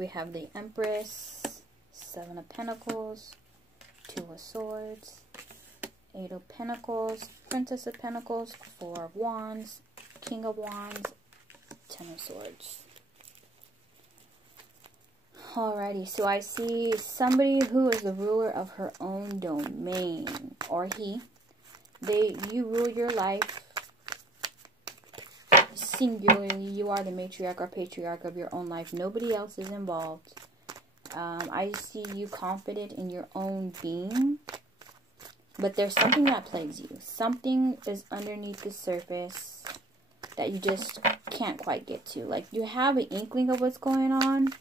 we have the Empress, 7 of Pentacles, 2 of Swords, 8 of Pentacles, Princess of Pentacles, 4 of Wands, King of Wands, 10 of Swords. Alrighty, so I see somebody who is the ruler of her own domain, or he. You rule your life. Singularly, you are the matriarch or patriarch of your own life. Nobody else is involved. I see you confident in your own being. But there's something that plagues you. Something is underneath the surface that you just can't quite get to. Like, you have an inkling of what's going on,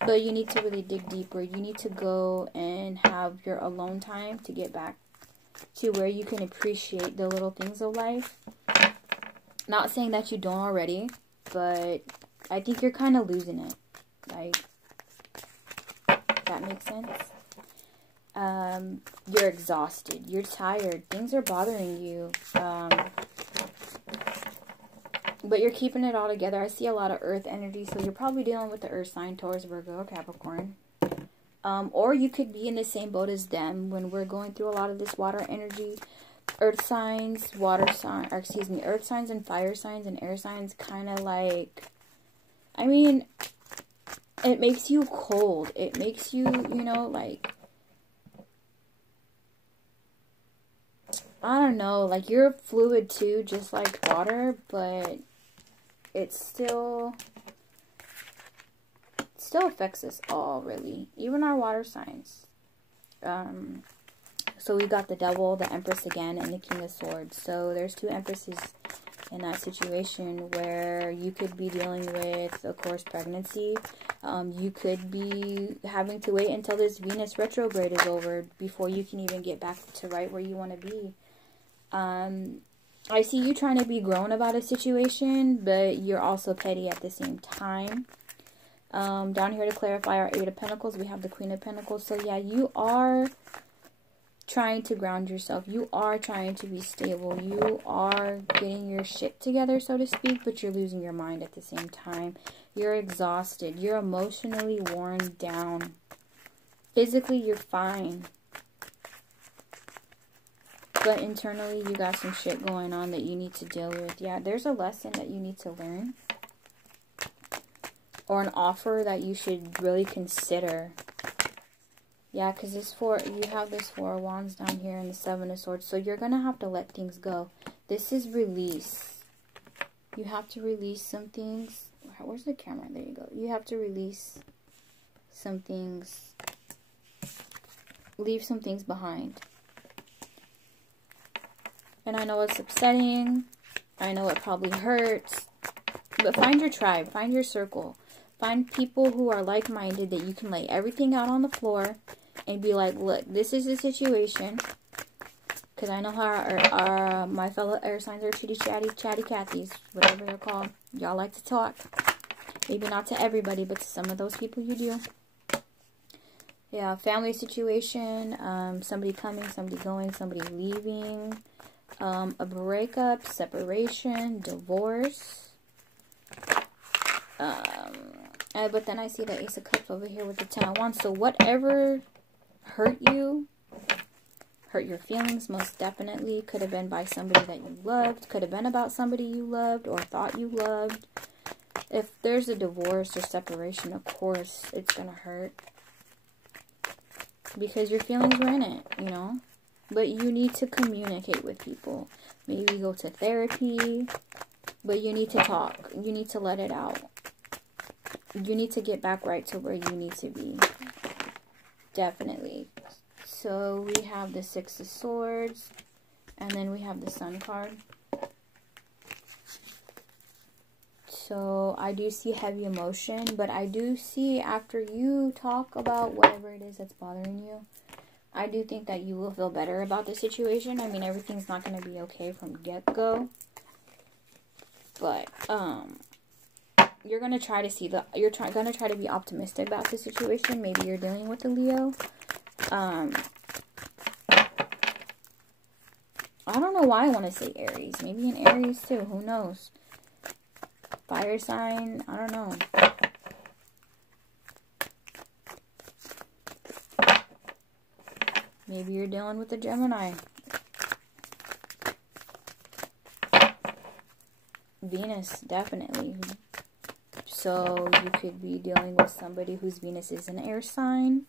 but you need to really dig deeper. You need to go and have your alone time to get back to where you can appreciate the little things of life. Not saying that you don't already, but I think you're kind of losing it. Like, if that makes sense. You're exhausted. You're tired. Things are bothering you. But you're keeping it all together. I see a lot of earth energy, so you're probably dealing with the earth sign, Taurus, Virgo, or Capricorn. Or you could be in the same boat as them when we're going through a lot of this water energy. Earth signs, water signs, or excuse me, earth signs and fire signs and air signs kind of like, I mean, it makes you cold. It makes you, you know, like, I don't know, like you're fluid too, just like water, but it still affects us all, really, even our water signs. So we got the Devil, the Empress again, and the King of Swords. So there's 2 Empresses in that situation where you could be dealing with, of course, pregnancy. You could be having to wait until this Venus retrograde is over before you can even get back to right where you want to be. I see you trying to be grown about a situation, but you're also petty at the same time. Down here to clarify our 8 of Pentacles, we have the Queen of Pentacles. So yeah, you are trying to ground yourself. You are trying to be stable. You are getting your shit together, so to speak, but you're losing your mind at the same time. You're exhausted. You're emotionally worn down. Physically, you're fine. But internally, you got some shit going on that you need to deal with. Yeah, there's a lesson that you need to learn. Or an offer that you should really consider. Yeah, because you have this 4 of Wands down here and the 7 of Swords. So you're going to have to let things go. This is release. You have to release some things. Where's the camera? There you go. You have to release some things. Leave some things behind. And I know it's upsetting. I know it probably hurts. But find your tribe. Find your circle. Find people who are like-minded that you can lay everything out on the floor and be like, look, this is the situation. Because I know how my fellow air signs are chatty Cathys, whatever they're called. Y'all like to talk. Maybe not to everybody, but to some of those people you do. Yeah, family situation. Somebody coming, somebody going, somebody leaving. A breakup, separation, divorce. But then I see the Ace of Cups over here with the 10 of Wands. So whatever hurt you, hurt your feelings, most definitely. Could have been by somebody that you loved. Could have been about somebody you loved or thought you loved. If there's a divorce or separation, of course, it's going to hurt. Because your feelings were in it, you know. But you need to communicate with people. Maybe go to therapy. But you need to talk. You need to let it out. You need to get back right to where you need to be. Definitely. So we have the 6 of Swords. And then we have the Sun card. So I do see heavy emotion. But I do see after you talk about whatever it is that's bothering you, I do think that you will feel better about the situation. I mean, everything's not going to be okay from get-go. But, you're going to try to see you're going to try to be optimistic about the situation. Maybe you're dealing with a Leo. I don't know why I want to say Aries. Maybe an Aries too. Who knows? Fire sign. I don't know. Maybe you're dealing with a Gemini. Venus, definitely. So you could be dealing with somebody whose Venus is an air sign,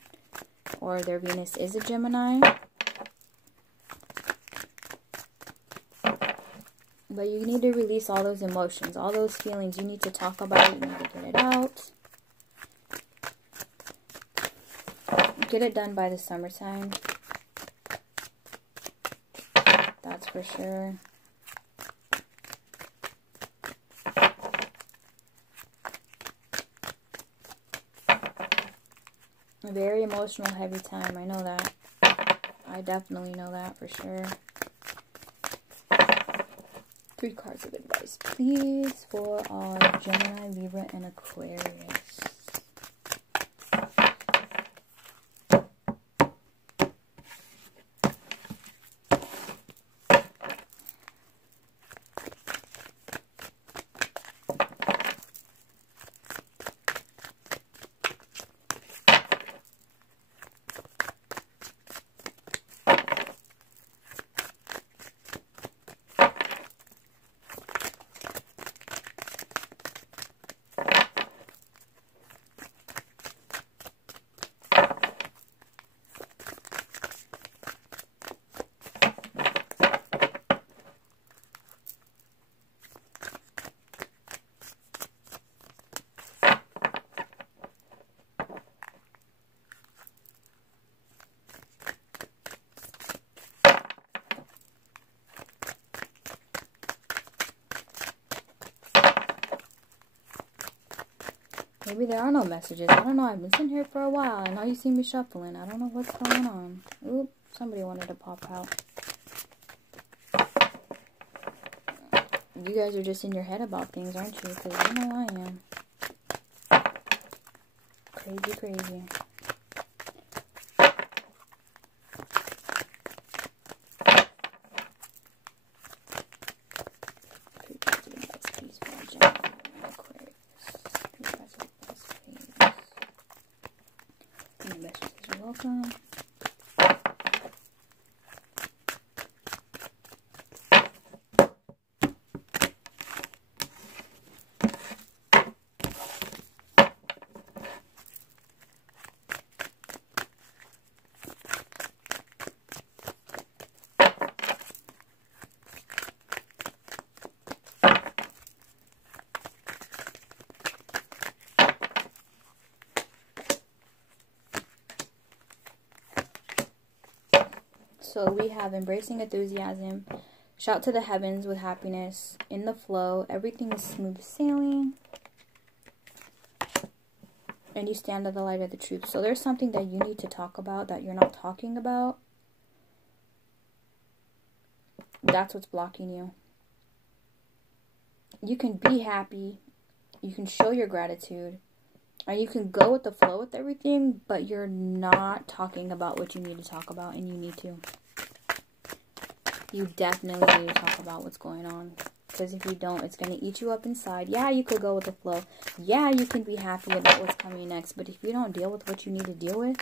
or their Venus is a Gemini. But you need to release all those emotions, all those feelings. You need to talk about it. You need to get it out. Get it done by the summertime. That's for sure. A very emotional, heavy time. I know that. I definitely know that for sure. 3 cards of advice, please, for our Gemini, Libra, and Aquarius. Maybe there are no messages. I don't know. I've been sitting here for a while. I know you see me shuffling. I don't know what's going on. Oop, somebody wanted to pop out. You guys are just in your head about things, aren't you? Because I know I am. Crazy, crazy. Welcome. So we have embracing enthusiasm, shout to the heavens with happiness, in the flow, everything is smooth sailing, and you stand in the light of the truth. So there's something that you need to talk about that you're not talking about. That's what's blocking you. You can be happy, you can show your gratitude, and you can go with the flow with everything, but you're not talking about what you need to talk about, and you need to. You definitely need to talk about what's going on. Because if you don't, it's going to eat you up inside. Yeah, you could go with the flow. Yeah, you can be happy about what's coming next. But if you don't deal with what you need to deal with,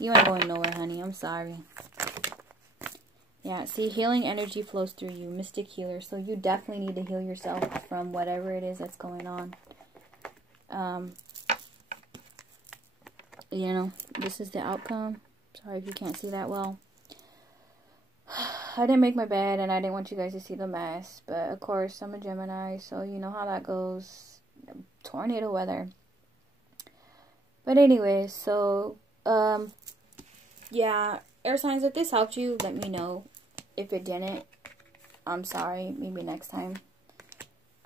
you ain't going nowhere, honey. I'm sorry. Yeah, see, healing energy flows through you. Mystic healer. So you definitely need to heal yourself from whatever it is that's going on. You know, this is the outcome. Sorry if you can't see that well. I didn't make my bed, and I didn't want you guys to see the mess. But, of course, I'm a Gemini, so you know how that goes. Tornado weather. But anyways, so, yeah, air signs, if this helped you, let me know. If it didn't, I'm sorry. Maybe next time.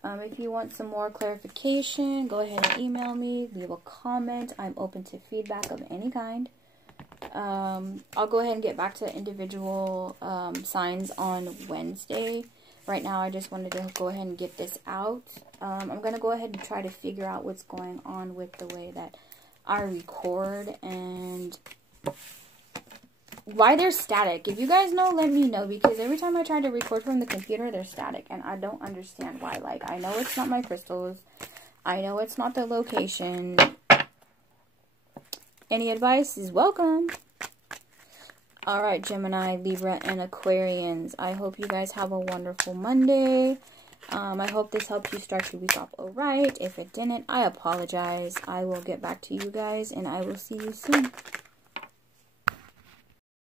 If you want some more clarification, go ahead and email me. Leave a comment. I'm open to feedback of any kind. I'll go ahead and get back to individual signs on Wednesday. Right now, I just wanted to go ahead and get this out. I'm going to go ahead and try to figure out what's going on with the way that I record and why there's static. If you guys know, let me know, because every time I try to record from the computer, there's static, and I don't understand why. Like, I know it's not my crystals. I know it's not the location. Any advice is welcome. All right, Gemini, Libra, and Aquarians. I hope you guys have a wonderful Monday. I hope this helped you start your week off all right. If it didn't, I apologize. I will get back to you guys, and I will see you soon.